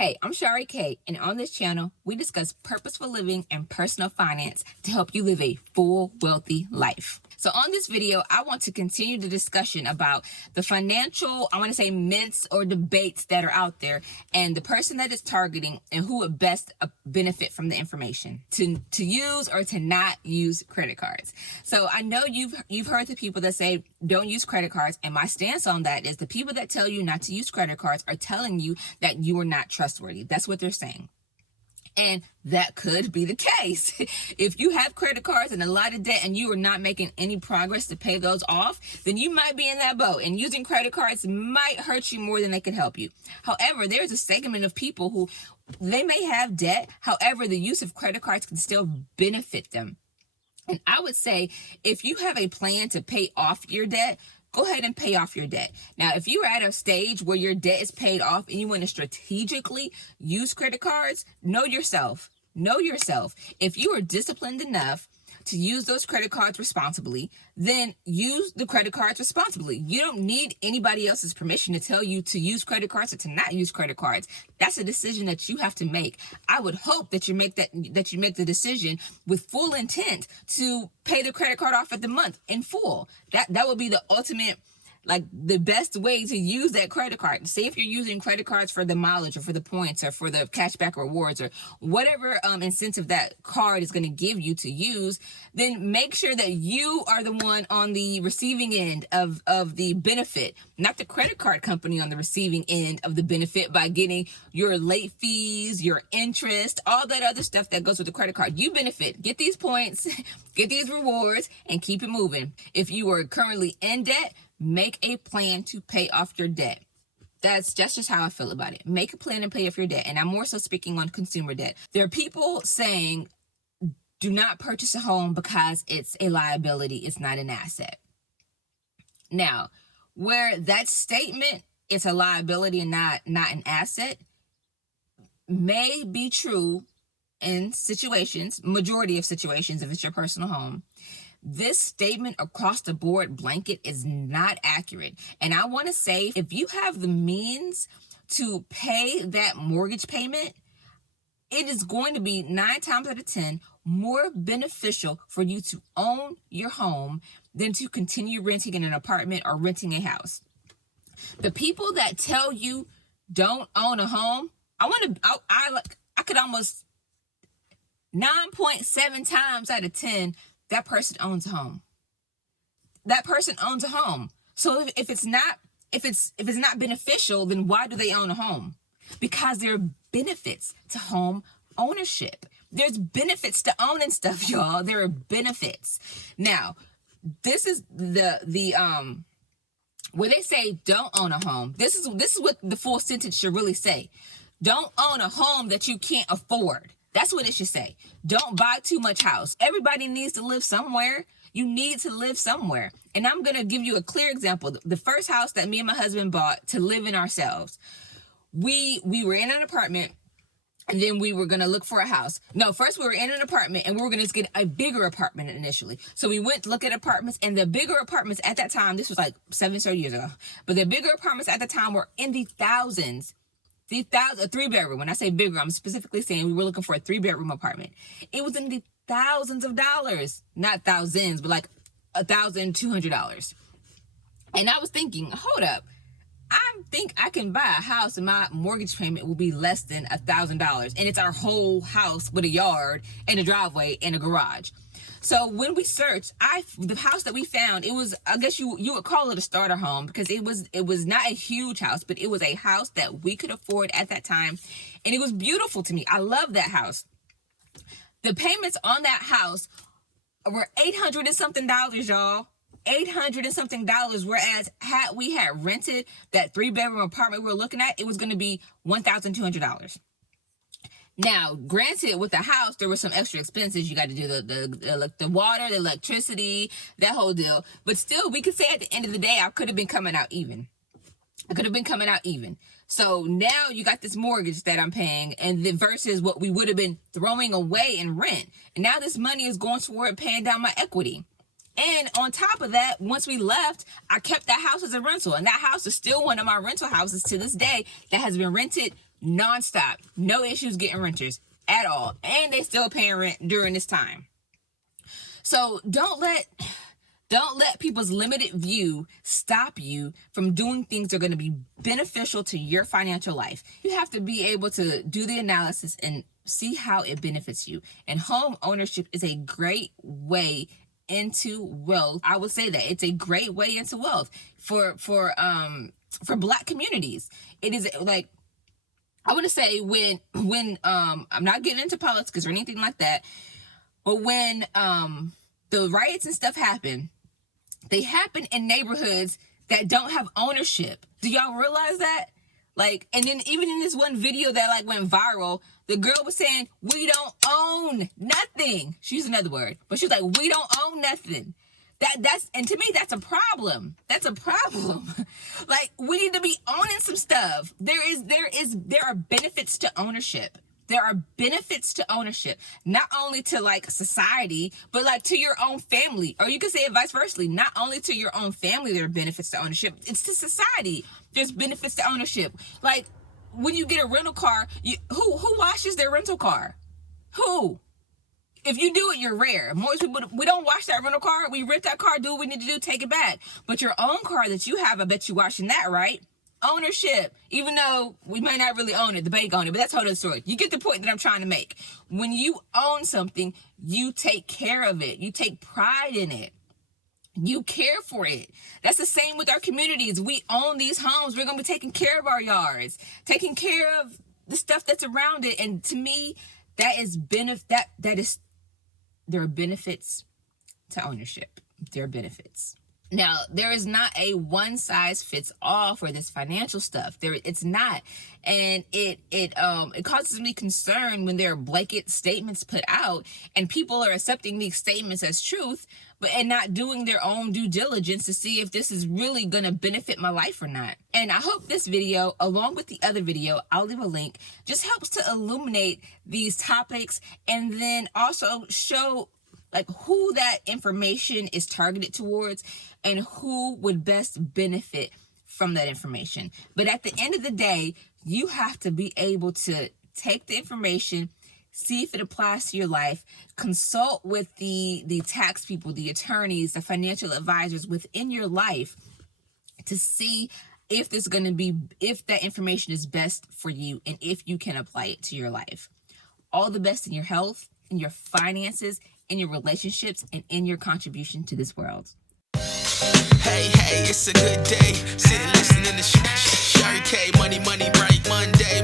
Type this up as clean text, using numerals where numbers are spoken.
Hey, I'm Shari K, and on this channel, we discuss purposeful living and personal finance to help you live a full, wealthy life. So on this video, I want to continue the discussion about the financial, myths or debates that are out there and the person that is targeting and who would best benefit from the information to use or to not use credit cards. So I know you've heard the people that say don't use credit cards, and my stance on that is the people that tell you not to use credit cards are telling you that you are not trustworthy. That's what they're saying. And that could be the case. If you have credit cards and a lot of debt and you are not making any progress to pay those off, then you might be in that boat, and using credit cards might hurt you more than they could help you. However, there's a segment of people who they may have debt. However, the use of credit cards can still benefit them. And I would say if you have a plan to pay off your debt, go ahead and pay off your debt. Now, if you're at a stage where your debt is paid off and you want to strategically use credit cards, know yourself. Know yourself. If you are disciplined enough to use those credit cards responsibly, then use the credit cards responsibly. You don't need anybody else's permission to tell you to use credit cards or to not use credit cards. That's a decision that you have to make. I would hope that you make the decision with full intent to pay the credit card off at the month in full. That would be the ultimate, the best way to use that credit card. Say if you're using credit cards for the mileage or for the points or for the cashback rewards or whatever incentive that card is going to give you to use, then make sure that you are the one on the receiving end of the benefit, not the credit card company on the receiving end of the benefit by getting your late fees, your interest, all that other stuff that goes with the credit card. You benefit. Get these points, get these rewards, and keep it moving. If you are currently in debt, make a plan to pay off your debt. That's just how I feel about it. Make a plan and pay off your debt. And I'm more so speaking on consumer debt. There are people saying, do not purchase a home because it's a liability. It's not an asset. Now, where that statement, it's a liability and not an asset, may be true in situations, majority of situations, if it's your personal home. This statement across the board blanket is not accurate. And I want to say, if you have the means to pay that mortgage payment, it is going to be 9 times out of 10 more beneficial for you to own your home than to continue renting in an apartment or renting a house. The people that tell you don't own a home, I could almost 9.7 times out of 10, that person owns a home. That person owns a home. So if it's not beneficial, then why do they own a home? Because there are benefits to home ownership. There's benefits to owning stuff, y'all. There are benefits. Now, this is the where they say don't own a home. This is what the full sentence should really say. Don't own a home that you can't afford. That's what it should say. Don't buy too much house. Everybody needs to live somewhere. You need to live somewhere. And I'm going to give you a clear example. The first house that me and my husband bought to live in ourselves, we were in an apartment, and then we were going to look for a house. No, first we were in an apartment, and we were going to get a bigger apartment initially. So we went to look at apartments, and the bigger apartments at that time, this was like 7 years ago, but the bigger apartments at the time were in the thousands. A 3-bedroom. When I say bigger, I'm specifically saying we were looking for a 3-bedroom apartment. It was in the thousands of dollars, not thousands, but like $1,200. And I was thinking, hold up, I think I can buy a house and my mortgage payment will be less than $1,000, and it's our whole house with a yard and a driveway and a garage. So when we searched, the house that we found, it was, I guess you would call it a starter home, because it was not a huge house, but it was a house that we could afford at that time. And it was beautiful to me. I love that house. The payments on that house were $800 and something, y'all. $800 and something. Whereas had we had rented that 3-bedroom apartment we were looking at, it was going to be $1,200. Now, granted, with the house, there were some extra expenses. You got to do the water, the electricity, that whole deal. But still, we could say at the end of the day, I could have been coming out even. So now you got this mortgage that I'm paying, and then versus what we would have been throwing away in rent. And now this money is going toward paying down my equity. And on top of that, once we left, I kept that house as a rental. And that house is still one of my rental houses to this day that has been rented nonstop. No issues getting renters at all. And they still paying rent during this time. So don't let people's limited view stop you from doing things that are going to be beneficial to your financial life. You have to be able to do the analysis and see how it benefits you. And home ownership is a great way into wealth. I would say that it's a great way into wealth for Black communities. It is like, I want to say when I'm not getting into politics or anything like that, but when the riots and stuff happen, they happen in neighborhoods that don't have ownership. Do y'all realize that? Like, and then even in this one video that like went viral, the girl was saying, we don't own nothing. She used another word, but she was like, we don't own nothing. And to me, that's a problem. That's a problem. Like, we need to be owning some stuff. There are benefits to ownership. There are benefits to ownership, not only to like society, but like to your own family. Or you could say it vice versa. Not only to your own family, there are benefits to ownership. It's to society. There's benefits to ownership. Like when you get a rental car, who washes their rental car? Who? If you do it, you're rare. Most people, we don't wash that rental car. We rent that car, do what we need to do, take it back. But your own car that you have, I bet you washing that, right? Ownership, even though we might not really own it, the bank own it, but that's a whole other story. You get the point that I'm trying to make. When you own something, you take care of it. You take pride in it. You care for it. That's the same with our communities. We own these homes. We're going to be taking care of our yards, taking care of the stuff that's around it. And to me, that is there are benefits to ownership. There are benefits. Now, there is not a one size fits all for this financial stuff. It's not. And it causes me concern when there are blanket statements put out and people are accepting these statements as truth, and not doing their own due diligence to see if this is really going to benefit my life or not. And I hope this video, along with the other video, I'll leave a link, just helps to illuminate these topics and then also show like who that information is targeted towards and who would best benefit from that information. But at the end of the day, you have to be able to take the information, see if it applies to your life, consult with the tax people, the attorneys, the financial advisors within your life to see if that information is best for you and if you can apply it to your life. All the best in your health, in your finances, in your relationships, and in your contribution to this world. Hey, it's a good day. Sitting listening to Shari K. Money, bright Monday.